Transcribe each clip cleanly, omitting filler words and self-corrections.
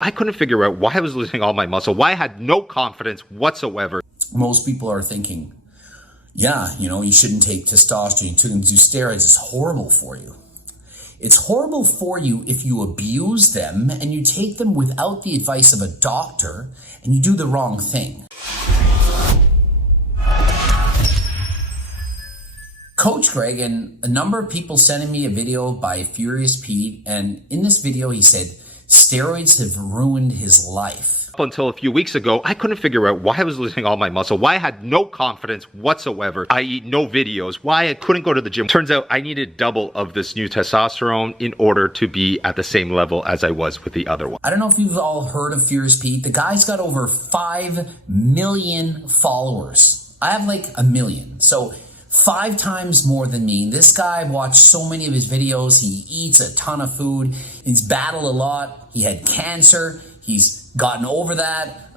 I couldn't figure out why I was losing all my muscle, why I had no confidence whatsoever. Most people are thinking, yeah, you shouldn't take testosterone. Doucette is horrible for you. It's horrible for you if you abuse them and you take them without the advice of a doctor and you do the wrong thing. Coach Greg and a number of people sending me a video by Furious Pete, and in this video he said steroids have ruined his life. Up until a few weeks ago, I couldn't figure out why I was losing all my muscle, why I had no confidence whatsoever, i.e. no videos, why I couldn't go to the gym. Turns out I needed double of this new testosterone in order to be at the same level as I was with the other one. I don't know if you've all heard of Furious Pete. The guy's got over 5 million followers. I have like 1 million. So 5 times more than me. This guy watched so many of his videos. He eats a ton of food. He's battled a lot. He had cancer. He's gotten over that.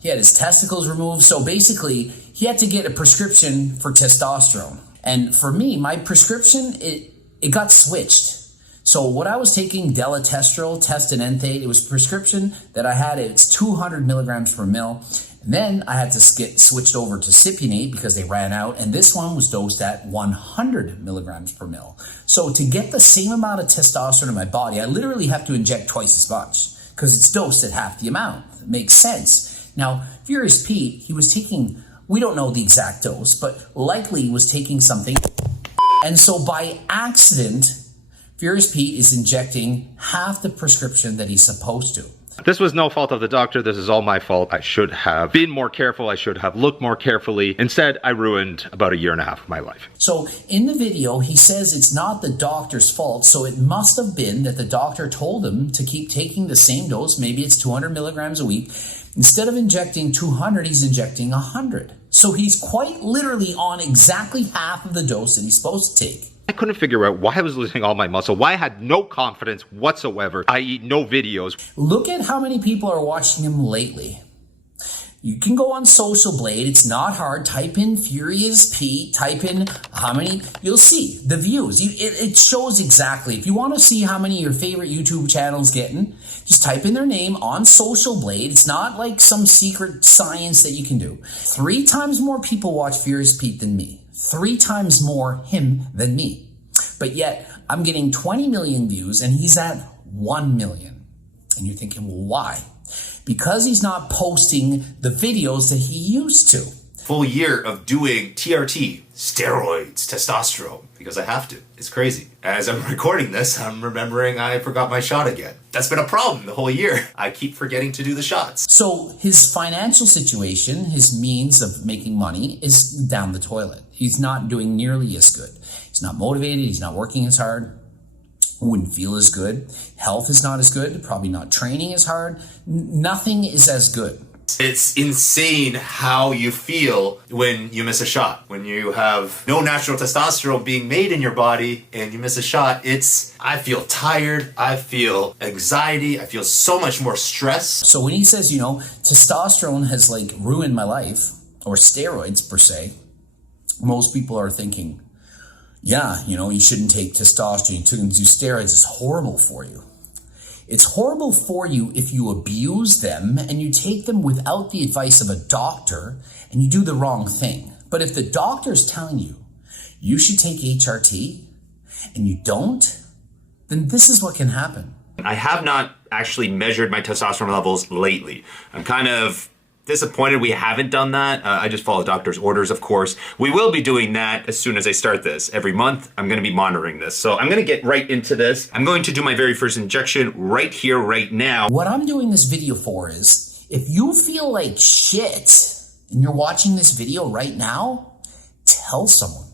He had his testicles removed. So basically, he had to get a prescription for testosterone. And for me, my prescription, it got switched. So what I was taking, deletestrol, testanenthate, it was a prescription that I had. It's 200 milligrams per mil. And then I had to get switched over to cypionate because they ran out. And this one was dosed at 100 milligrams per mil. So to get the same amount of testosterone in my body, I literally have to inject twice as much because it's dosed at half the amount. It makes sense. Now, Furious Pete, he was taking, we don't know the exact dose, but likely he was taking something. And so by accident, Furious Pete is injecting half the prescription that he's supposed to. This was no fault of the doctor. This is all my fault. I should have been more careful. I should have looked more carefully. Instead, I ruined about 1.5 years of my life. So in the video, he says it's not the doctor's fault. So it must have been that the doctor told him to keep taking the same dose. Maybe it's 200 milligrams a week. Instead of injecting 200, he's injecting 100. So he's quite literally on exactly half of the dose that he's supposed to take. I couldn't figure out why I was losing all my muscle, why I had no confidence whatsoever, i.e. no videos. Look at how many people are watching him lately. You can go on Social Blade. It's not hard. Type in Furious Pete. Type in how many. You'll see the views. It shows exactly. If you want to see how many your favorite YouTube channels getting, just type in their name on Social Blade. It's not like some secret science that you can do. 3 times more people watch Furious Pete than me. 3 times more him than me. But yet, I'm getting 20 million views and he's at 1 million. And you're thinking, well, why? Because he's not posting the videos that he used to. Full year of doing TRT, steroids, testosterone, because I have to. It's crazy. As I'm recording this, I'm remembering I forgot my shot again. That's been a problem the whole year. I keep forgetting to do the shots. So his financial situation, his means of making money is down the toilet. He's not doing nearly as good. He's not motivated. He's not working as hard. Wouldn't feel as good. Health is not as good. Probably not training as hard. Nothing is as good. It's insane how you feel when you miss a shot. When you have no natural testosterone being made in your body and you miss a shot, I feel tired, I feel anxiety, I feel so much more stress. So when he says, testosterone has like ruined my life, or steroids per se, most people are thinking, yeah, you shouldn't take testosterone. Doucette is horrible for you. It's horrible for you if you abuse them and you take them without the advice of a doctor and you do the wrong thing. But if the doctor's telling you you should take HRT and you don't, then this is what can happen. I have not actually measured my testosterone levels lately. I'm kind of disappointed we haven't done that. I just follow doctor's orders, of course. We will be doing that as soon as I start this. Every month, I'm going to be monitoring this. So I'm going to get right into this. I'm going to do my very first injection right here, right now. What I'm doing this video for is, if you feel like shit and you're watching this video right now, tell someone.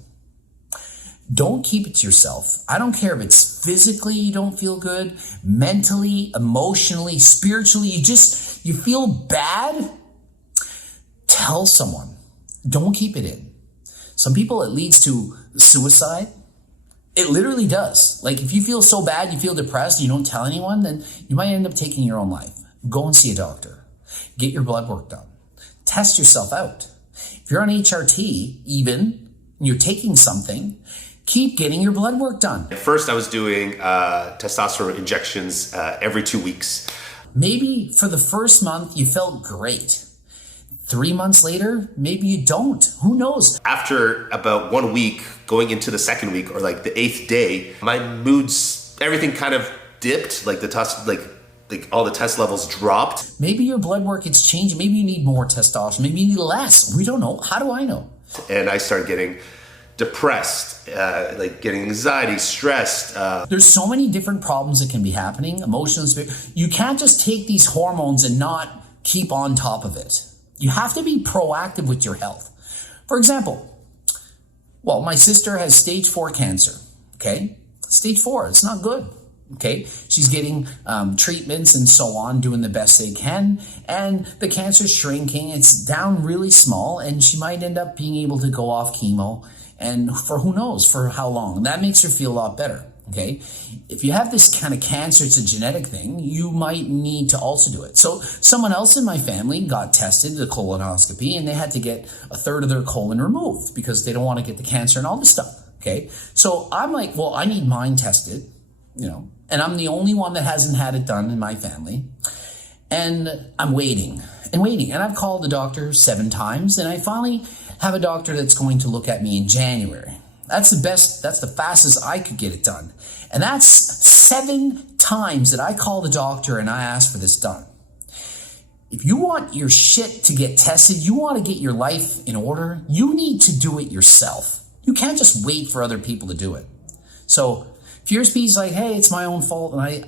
Don't keep it to yourself. I don't care if it's physically you don't feel good, mentally, emotionally, spiritually, you feel bad. Tell someone. Don't keep it in. Some people, it leads to suicide. It literally does. Like if you feel so bad, you feel depressed, and you don't tell anyone, then you might end up taking your own life. Go and see a doctor. Get your blood work done. Test yourself out. If you're on HRT, even, and you're taking something, keep getting your blood work done. At first I was doing testosterone injections every 2 weeks. Maybe for the first month you felt great. 3 months later, maybe you don't. Who knows? After about 1 week, going into the second week or like the 8th day, my moods, everything kind of dipped. Like the test, like all the test levels dropped. Maybe your blood work is changing. Maybe you need more testosterone. Maybe you need less. We don't know. How do I know? And I started getting depressed, like getting anxiety, stressed. There's so many different problems that can be happening, emotional, you can't just take these hormones and not keep on top of it. You have to be proactive with your health. For example, well, my sister has stage 4 cancer, okay? Stage 4, it's not good, okay? She's getting treatments and so on, doing the best they can, and the cancer's shrinking, it's down really small, and she might end up being able to go off chemo, and for who knows, for how long. That makes her feel a lot better. Okay, if you have this kind of cancer, it's a genetic thing, you might need to also do it. So someone else in my family got tested, the colonoscopy, and they had to get a third of their colon removed because they don't want to get the cancer and all this stuff. Okay, so I'm like, well, I need mine tested, you know, and I'm the only one that hasn't had it done in my family. And I'm waiting and waiting. And I've called the doctor 7 times, and I finally have a doctor that's going to look at me in January. That's the fastest I could get it done. And that's 7 times that I call the doctor and I ask for this done. If you want your shit to get tested, you want to get your life in order, you need to do it yourself. You can't just wait for other people to do it. So Fierce P's like, hey, it's my own fault. And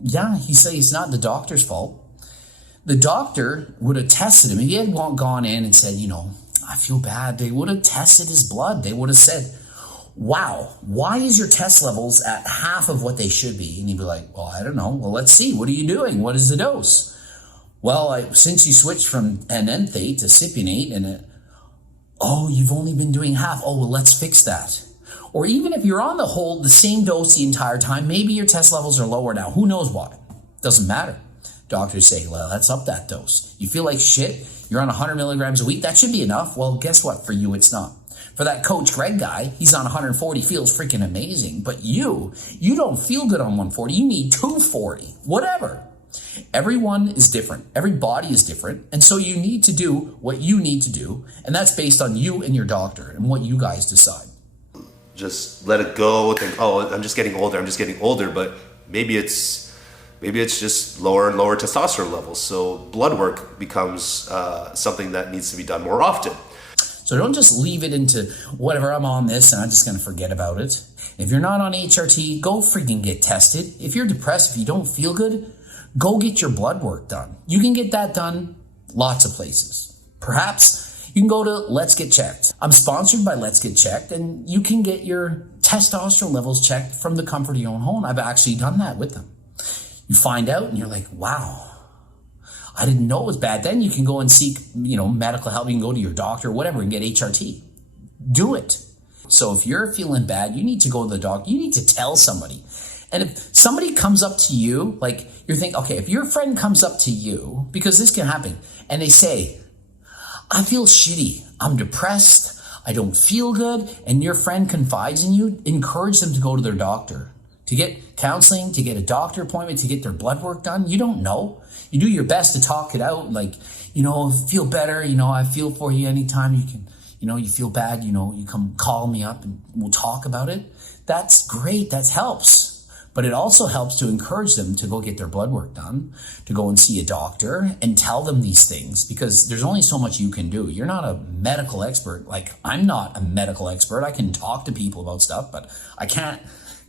yeah, he says it's not the doctor's fault. The doctor would have tested him. If he had gone in and said, you know, I feel bad, they would have tested his blood. They would have said, wow, why is your test levels at half of what they should be? And he'd be like, well, I don't know. Well, let's see. What are you doing? What is the dose? Well, since you switched from enanthate to cypionate, oh, you've only been doing half. Oh, well, let's fix that. Or even if you're on the same dose the entire time, maybe your test levels are lower now. Who knows why? Doesn't matter. Doctors say, well, let's up that dose. You feel like shit. You're on 100 milligrams a week. That should be enough. Well, guess what? For you, it's not. For that Coach Greg guy, he's on 140, feels freaking amazing. But you don't feel good on 140. You need 240, whatever. Everyone is different. Every body is different. And so you need to do what you need to do. And that's based on you and your doctor and what you guys decide. Just let it go. Think, oh, I'm just getting older. But maybe it's just lower and lower testosterone levels. So blood work becomes something that needs to be done more often. So don't just leave it into whatever, I'm on this and I'm just going to forget about it. If you're not on HRT, go freaking get tested. If you're depressed, if you don't feel good, go get your blood work done. You can get that done lots of places. Perhaps you can go to Let's Get Checked. I'm sponsored by Let's Get Checked, and you can get your testosterone levels checked from the comfort of your own home. I've actually done that with them. You find out and you're like, wow, I didn't know it was bad. Then you can go and seek, medical help. You can go to your doctor or whatever and get HRT. Do it. So if you're feeling bad, you need to go to the doctor. You need to tell somebody. And if somebody comes up to you, like you're thinking, okay, if your friend comes up to you, because this can happen, and they say, I feel shitty. I'm depressed. I don't feel good. And your friend confides in you, encourage them to go to their doctor, to get counseling, to get a doctor appointment, to get their blood work done. You don't know. You do your best to talk it out, like, feel better, I feel for you anytime you can, you feel bad, you come call me up and we'll talk about it. That's great, that helps. But it also helps to encourage them to go get their blood work done, to go and see a doctor and tell them these things, because there's only so much you can do. You're not a medical expert. Like, I'm not a medical expert. I can talk to people about stuff, but I can't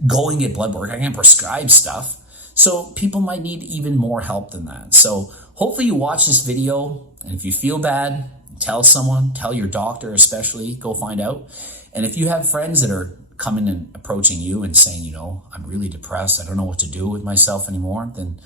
go and get blood work. I can't prescribe stuff. So people might need even more help than that. So hopefully you watch this video, and if you feel bad, tell someone, tell your doctor especially, go find out. And if you have friends that are coming and approaching you and saying, I'm really depressed, I don't know what to do with myself anymore, then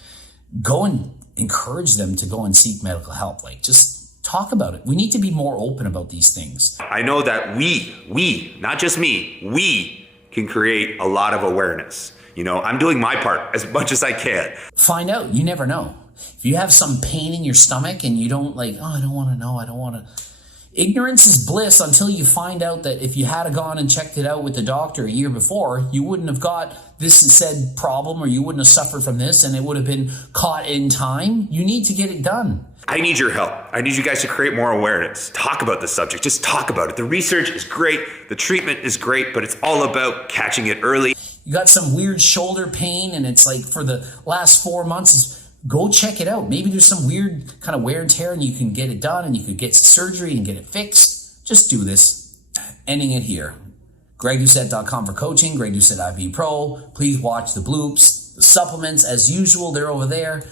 go and encourage them to go and seek medical help. Like, just talk about it. We need to be more open about these things. I know that we, not just me, we can create a lot of awareness. I'm doing my part as much as I can. Find out. You never know. If you have some pain in your stomach and you don't I don't want to know. Ignorance is bliss until you find out that if you had gone and checked it out with the doctor a year before, you wouldn't have got this said problem, or you wouldn't have suffered from this, and it would have been caught in time. You need to get it done. I need your help. I need you guys to create more awareness. Talk about the subject. Just talk about it. The research is great. The treatment is great, but it's all about catching it early. You got some weird shoulder pain, and it's like for the last 4 months, go check it out. Maybe there's some weird kind of wear and tear, and you can get it done, and you could get surgery and get it fixed. Just do this. Ending it here. GregDoucette.com for coaching. Greg Doucette IV Pro. Please watch the bloops. The supplements, as usual, they're over there.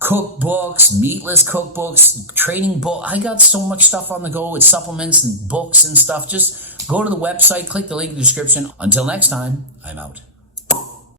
Cookbooks, meatless cookbooks, training book. I got so much stuff on the go with supplements and books and stuff. Just go to the website, click the link in the description. Until next time, I'm out.